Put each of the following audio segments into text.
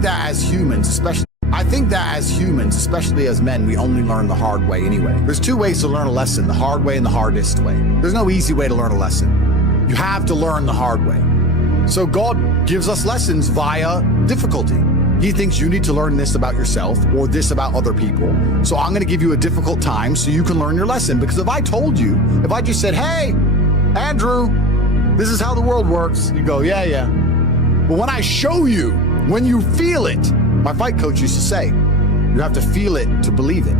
think that as humans, especially as men, we only learn the hard way anyway. There's two ways to learn a lesson, the hard way and the hardest way. There's no easy way to learn a lesson. You have to learn the hard way. So God gives us lessons via difficulty. He thinks you need to learn this about yourself or this about other people. So I'm going to give you a difficult time so you can learn your lesson. Because if I just said, hey, Andrew, this is how the world works, you go, yeah. But when I show you, when you feel it, my fight coach used to say, you have to feel it to believe it.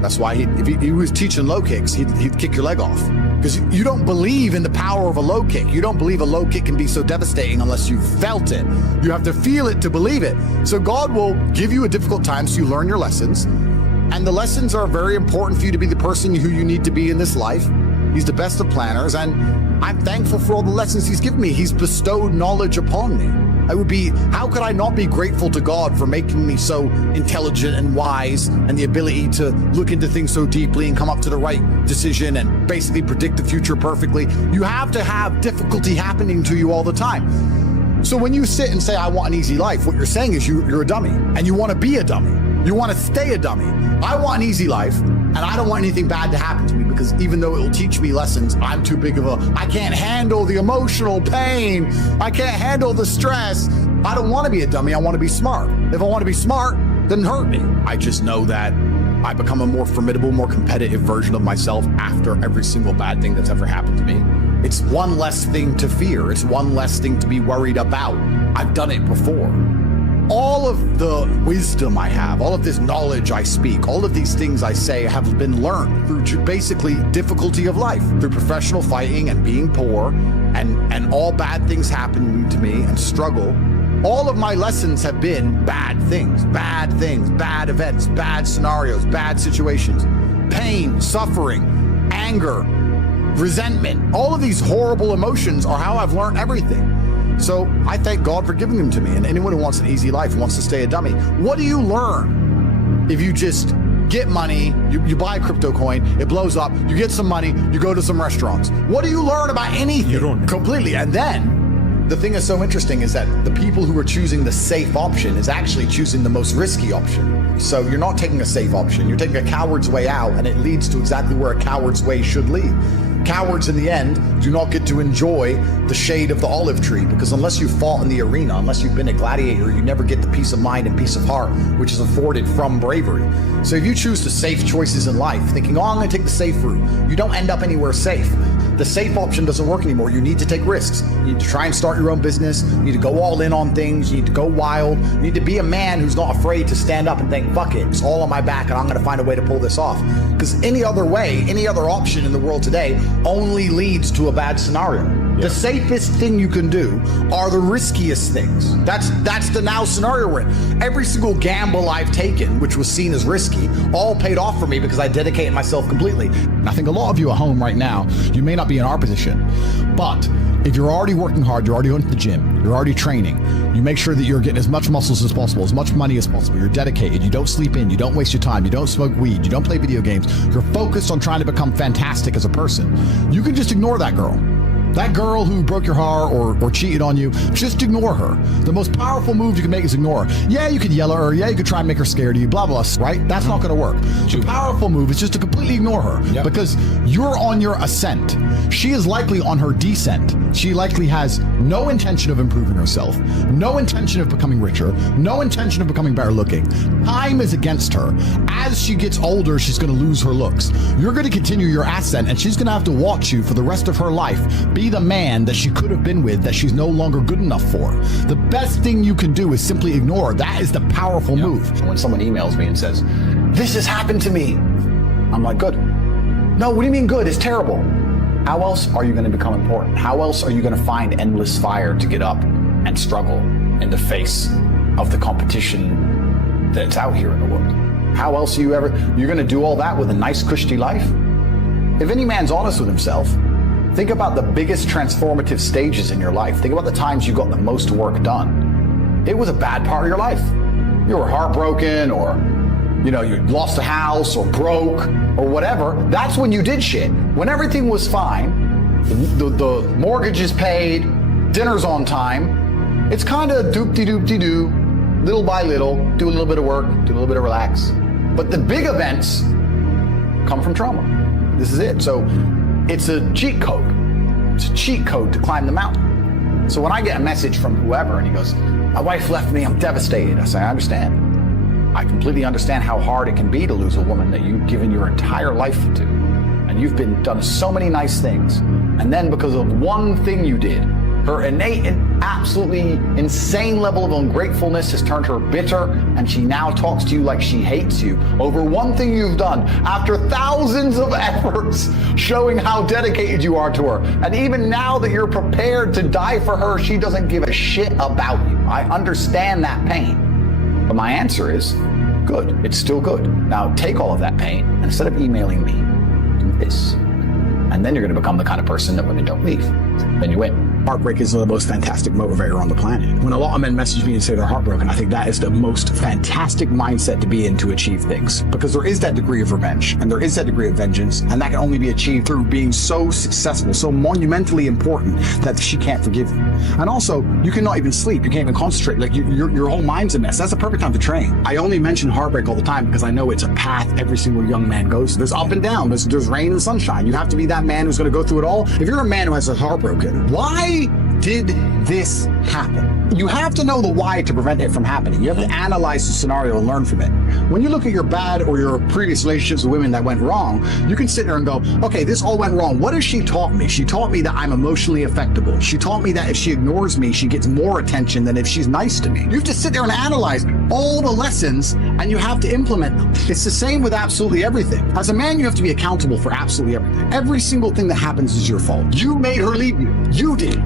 That's why if he was teaching low kicks, he'd kick your leg off. Because you don't believe in the power of a low kick. You don't believe a low kick can be so devastating unless you felt it. You have to feel it to believe it. So God will give you a difficult time so you learn your lessons. And the lessons are very important for you to be the person who you need to be in this life. He's the best of planners. And I'm thankful for all the lessons he's given me. He's bestowed knowledge upon me. How could I not be grateful to God for making me so intelligent and wise and the ability to look into things so deeply and come up to the right decision and basically predict the future perfectly? You have to have difficulty happening to you all the time. So when you sit and say, I want an easy life, what you're saying is you're a dummy and you want to be a dummy. You want to stay a dummy. I want an easy life and I don't want anything bad to happen to me because even though it will teach me lessons, I'm too big of I can't handle the emotional pain. I can't handle the stress. I don't want to be a dummy. I want to be smart. If I want to be smart, then hurt me. I just know that I become a more formidable, more competitive version of myself after every single bad thing that's ever happened to me. It's one less thing to fear. It's one less thing to be worried about. I've done it before. All of the wisdom I have, all of this knowledge I speak, all of these things I say have been learned through basically difficulty of life, through professional fighting and being poor and all bad things happening to me and struggle. All of my lessons have been bad things, bad events, bad scenarios, bad situations, pain, suffering, anger, resentment. All of these horrible emotions are how I've learned everything. So I thank God for giving them to me. And anyone who wants an easy life wants to stay a dummy. What do you learn if you just get money, you buy a crypto coin, it blows up, you get some money, you go to some restaurants? What do you learn about anything? You don't. Completely. And then the thing that's so interesting is that the people who are choosing the safe option is actually choosing the most risky option. So you're not taking a safe option. You're taking a coward's way out, and it leads to exactly where a coward's way should lead. Cowards in the end do not get to enjoy the shade of the olive tree because unless you fought in the arena, unless you've been a gladiator, you never get the peace of mind and peace of heart, which is afforded from bravery. So if you choose the safe choices in life, thinking, I'm going to take the safe route, you don't end up anywhere safe. The safe option doesn't work anymore. You need to take risks. You need to try and start your own business. You need to go all in on things. You need to go wild. You need to be a man who's not afraid to stand up and think, fuck it, it's all on my back and I'm going to find a way to pull this off. Because any other way, any other option in the world today only leads to a bad scenario. Yeah. The safest thing you can do are the riskiest things. That's the now scenario we're in. Every single gamble I've taken, which was seen as risky, all paid off for me because I dedicated myself completely. I think a lot of you at home right now, you may not be in our position, but if you're already working hard, you're already going to the gym, you're already training, you make sure that you're getting as much muscles as possible, as much money as possible, you're dedicated, you don't sleep in, you don't waste your time, you don't smoke weed, you don't play video games, you're focused on trying to become fantastic as a person, you can just ignore that girl. That girl who broke your heart or cheated on you, just ignore her. The most powerful move you can make is ignore her. Yeah, you could yell at her. Yeah, you could try and make her scared of you, blah, blah, right? That's not going to work. The powerful move is just to completely ignore her because you're on your ascent. She is likely on her descent. She likely has no intention of improving herself, no intention of becoming richer, no intention of becoming better looking. Time is against her. As she gets older, she's going to lose her looks. You're going to continue your ascent, and she's going to have to watch you for the rest of her life be the man that she could have been with that she's no longer good enough for. The best thing you can do is simply ignore her. That is the powerful move. When someone emails me and says, this has happened to me, I'm like, good. No, what do you mean good? It's terrible. How else are you going to become important? How else are you going to find endless fire to get up and struggle in the face of the competition that's out here in the world? How else are you're going to do all that with a nice, cushy life? If any man's honest with himself, think about the biggest transformative stages in your life. Think about the times you got the most work done. It was a bad part of your life. You were heartbroken, or you lost a house, or broke, or whatever. That's when you did shit. When everything was fine, the mortgage is paid, dinner's on time, it's kind of doop-de-doop-de-doo. little by little, do a little bit of work, do a little bit of relax. But the big events come from trauma. This is it. So it's a cheat code. It's a cheat code to climb the mountain. So when I get a message from whoever and he goes, my wife left me, I'm devastated. I say, I understand. I completely understand how hard it can be to lose a woman that you've given your entire life to. And you've done so many nice things. And then because of one thing you did, her innate and absolutely insane level of ungratefulness has turned her bitter, and she now talks to you like she hates you over one thing you've done after thousands of efforts showing how dedicated you are to her. And even now that you're prepared to die for her, she doesn't give a shit about you. I understand that pain. But my answer is, good. It's still good. Now take all of that pain, and instead of emailing me, do this. And then you're going to become the kind of person that women don't leave. Then you win. Heartbreak is the most fantastic motivator on the planet. When a lot of men message me and say they're heartbroken, I think that is the most fantastic mindset to be in to achieve things. Because there is that degree of revenge, and there is that degree of vengeance, and that can only be achieved through being so successful, so monumentally important that she can't forgive you. And also, you cannot even sleep. You can't even concentrate. Like your whole mind's a mess. That's the perfect time to train. I only mention heartbreak all the time because I know it's a path every single young man goes through. There's up and down. There's rain and sunshine. You have to be that man who's going to go through it all. If you're a man who has a heartbroken, why did this happen? You have to know the why to prevent it from happening. You have to analyze the scenario and learn from it. When you look at your bad or your previous relationships with women that went wrong, you can sit there and go, okay, this all went wrong. What has she taught me? She taught me that I'm emotionally affectable. She taught me that if she ignores me, she gets more attention than if she's nice to me. You have to sit there and analyze all the lessons, and you have to implement them. It's the same with absolutely everything. As a man, you have to be accountable for absolutely everything. Every single thing that happens is your fault. You made her leave you. You did.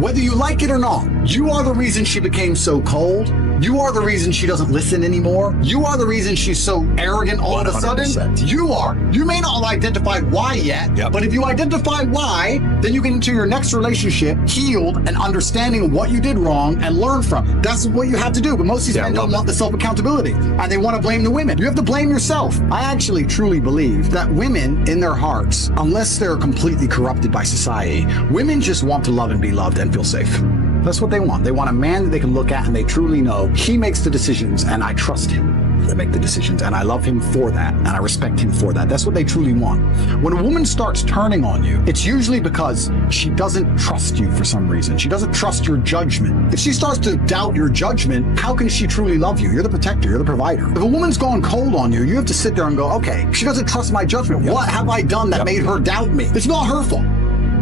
Whether you like it or not, you are the reason she became so cold. You are the reason she doesn't listen anymore. You are the reason she's so arrogant all of a sudden. You are. You may not have identified why yet, but if you identify why, then you get into your next relationship healed and understanding what you did wrong and learn from it. That's what you have to do. But most of these men don't want the self-accountability, and they want to blame the women. You have to blame yourself. I actually truly believe that women in their hearts, unless they're completely corrupted by society, women just want to love and be loved and feel safe. That's what they want. They want a man that they can look at and they truly know he makes the decisions and I trust him to make the decisions and I love him for that and I respect him for that. That's what they truly want. When a woman starts turning on you, it's usually because she doesn't trust you for some reason. She doesn't trust your judgment. If she starts to doubt your judgment, how can she truly love you? You're the protector. You're the provider. If a woman's gone cold on you, you have to sit there and go, okay, she doesn't trust my judgment. What have I done that made her doubt me? It's not her fault.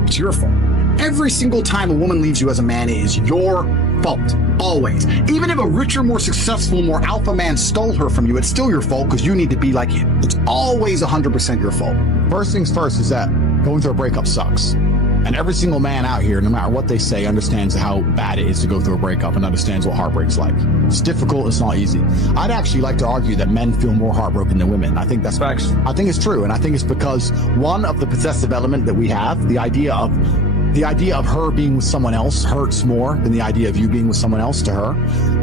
It's your fault. Every single time a woman leaves you as a man, it is your fault. Always. Even if a richer, more successful, more alpha man stole her from you, it's still your fault because you need to be like him. It's always 100% your fault. First things first is that going through a breakup sucks. And every single man out here, no matter what they say, understands how bad it is to go through a breakup and understands what heartbreak's like. It's difficult, it's not easy. I'd actually like to argue that men feel more heartbroken than women. I think that's facts. I think it's true, and I think it's because one of the possessive element that we have, the idea of her being with someone else hurts more than the idea of you being with someone else to her.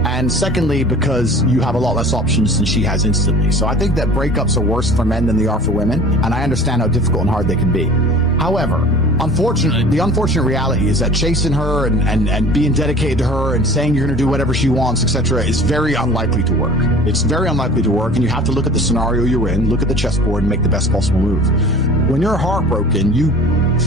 And secondly, because you have a lot less options than she has instantly. So I think that breakups are worse for men than they are for women. And I understand how difficult and hard they can be. However, unfortunately, the unfortunate reality is that chasing her and being dedicated to her and saying you're going to do whatever she wants, etc., is very unlikely to work. It's very unlikely to work. And you have to look at the scenario you're in, look at the chessboard and make the best possible move. When you're heartbroken,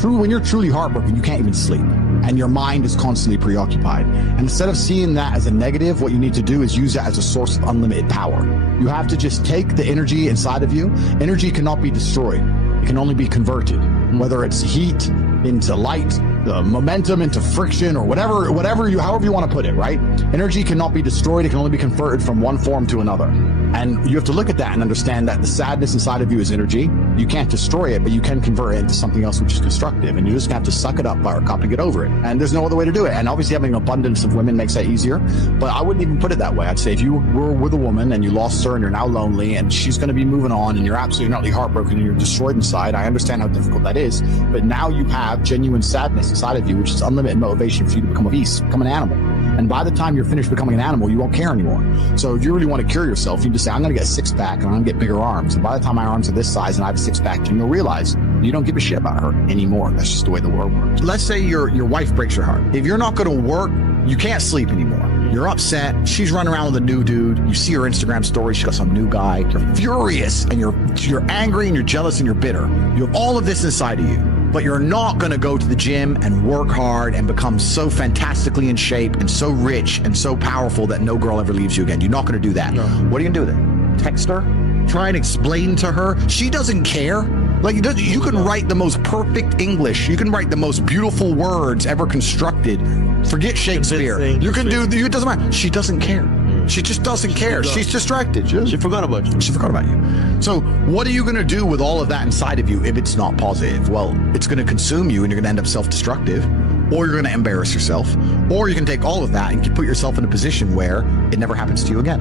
when you're truly heartbroken, you can't even sleep and your mind is constantly preoccupied. And instead of seeing that as a negative, what you need to do is use that as a source of unlimited power. You have to just take the energy inside of you. Energy cannot be destroyed. It can only be converted, whether it's heat into light, the momentum into friction, or however you want to put it, right? Energy cannot be destroyed. It can only be converted from one form to another. And you have to look at that and understand that the sadness inside of you is energy. You can't destroy it, but you can convert it into something else which is constructive. And you just have to suck it up, buttercup, and get over it. And there's no other way to do it. And obviously having an abundance of women makes that easier. But I wouldn't even put it that way. I'd say if you were with a woman and you lost her and you're now lonely and she's going to be moving on and you're absolutely utterly heartbroken and you're destroyed inside, I understand how difficult that is. But now you have genuine sadness inside of you, which is unlimited motivation for you to become a beast, become an animal. And by the time you're finished becoming an animal, you won't care anymore. So if you really want to cure yourself, you just say, I'm going to get a six-pack and I'm going to get bigger arms. And by the time my arms are this size and I have a six-pack, then you'll realize you don't give a shit about her anymore. That's just the way the world works. Let's say your wife breaks your heart. If you're not going to work, you can't sleep anymore. You're upset. She's running around with a new dude. You see her Instagram story. She got some new guy. You're furious and you're angry and you're jealous and you're bitter. You have all of this inside of you, but you're not going to go to the gym and work hard and become so fantastically in shape and so rich and so powerful that no girl ever leaves you again. You're not going to do that. No. What are you going to do then? Text her? Try and explain to her? She doesn't care. Like, you can write the most perfect English. You can write the most beautiful words ever constructed. Forget Shakespeare. You can do, it doesn't matter. She doesn't care. She just doesn't care. She's distracted. She forgot about you. She forgot about you. So what are you going to do with all of that inside of you if it's not positive? Well, it's going to consume you and you're going to end up self-destructive, or you're going to embarrass yourself, or you can take all of that and put yourself in a position where it never happens to you again.